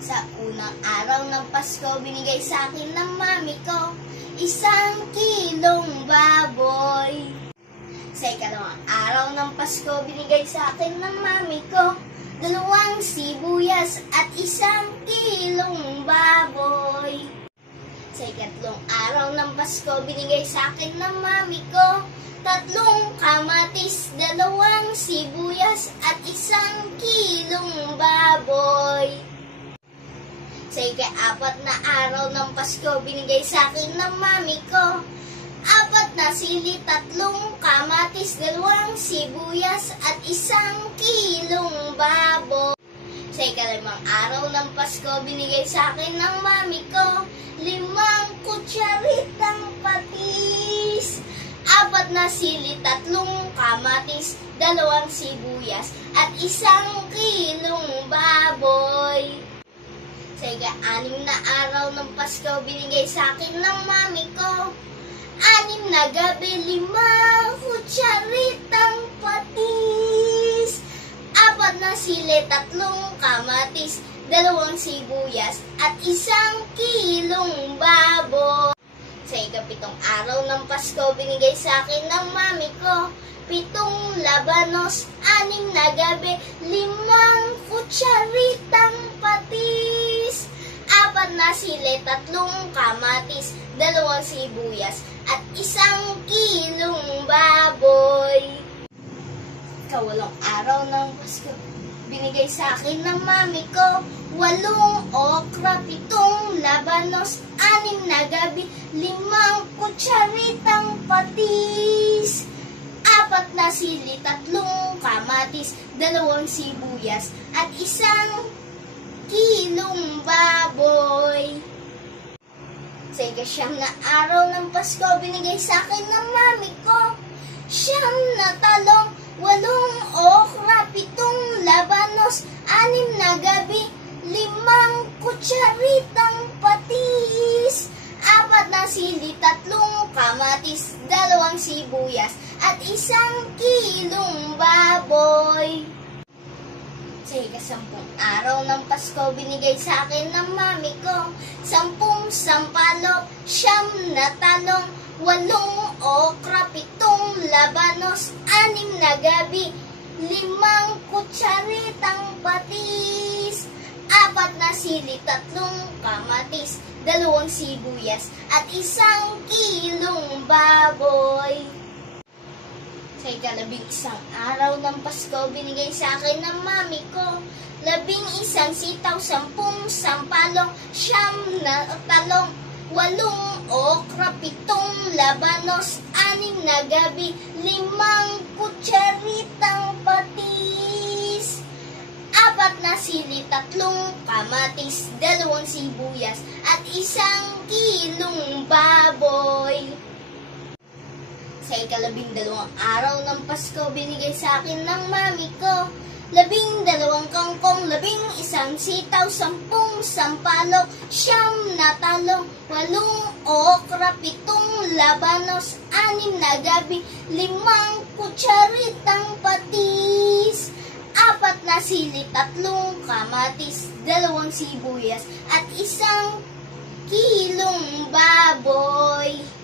Sa unang araw ng Pasko, binigay sa akin ng mami ko 1 kilong baboy. Sa ikalawang araw ng Pasko, binigay sa akin ng mami ko 2 sibuyas at 1 kilong baboy. Sa ikatlong araw ng Pasko, binigay sa akin ng mami ko 3 kamatis, 2 sibuyas at 1 kilong baboy. Sa ika-4 na araw ng Pasko, binigay sa akin ng mami ko 4 na sili, 3 kamatis, 2 sibuyas at 1 kilong baboy. Sa ika-5 araw ng Pasko, binigay sa akin ng mami ko 5 kutsaritang patis, 4 na sili, 3 kamatis, 2 sibuyas at 1 kilong baboy. Sa ika-6 na araw ng Pasko, binigay sa akin ng mami ko 6 na gabi, 5 kutsaritang patis, 4 na sili, 3 kamatis, 2 sibuyas at 1 kilong baboy. Sa ika-7 araw ng Pasko, binigay sa akin ng mami ko 7 labanos, 6 na gabi, 5 kutsaritang patis, 4 na sili, 3 kamatis, 2 sibuyas at 1 kilong baboy. Ika-8 araw ng Pasko, binigay sa akin ng mami ko 8 okra, 7 labanos, 6 na gabi, 5 kutsaritang patis, 4 na sili, 3 kamatis, 2 sibuyas at 1 kilong baboy. Sa ika-9 na araw ng Pasko, binigay sa akin ng mami ko 9 na talong, 8 okra, 7 labanos, 6 na gabi, 5 kutsaritang patis, 4 na sili, 3 kamatis, 2 sibuyas at 1 kilong baboy. Sa ika-10 araw ng Pasko, binigay sa akin ng mami ko 10 sampalok, 9 na talong, 8 okra, 7 labanos, 6 na gabi, 5 kutsaritang patis, 4 na sili, 3 kamatis, 2 sibuyas at 1 kilong baboy. Sa ika-11 araw ng Pasko, binigay sa akin ng mami ko 11 sitaw, 10 sampalok, 9 na talong, 8 okra, 7 labanos, 6 na gabi, 5 kutsaritang patis, 4 na sili, 3 kamatis, 2 sibuyas at 1 kilong baboy. Sa ika-12 araw ng Pasko, binigay sa akin ng mami ko 12 kangkong, 11 sitaw, 10 sampalok, 9 na talong, 8 okra, 7 labanos, 6 na gabi, 5 kutsaritang patis, 4 na sili, 3 kamatis, 2 sibuyas at 1 kilong baboy.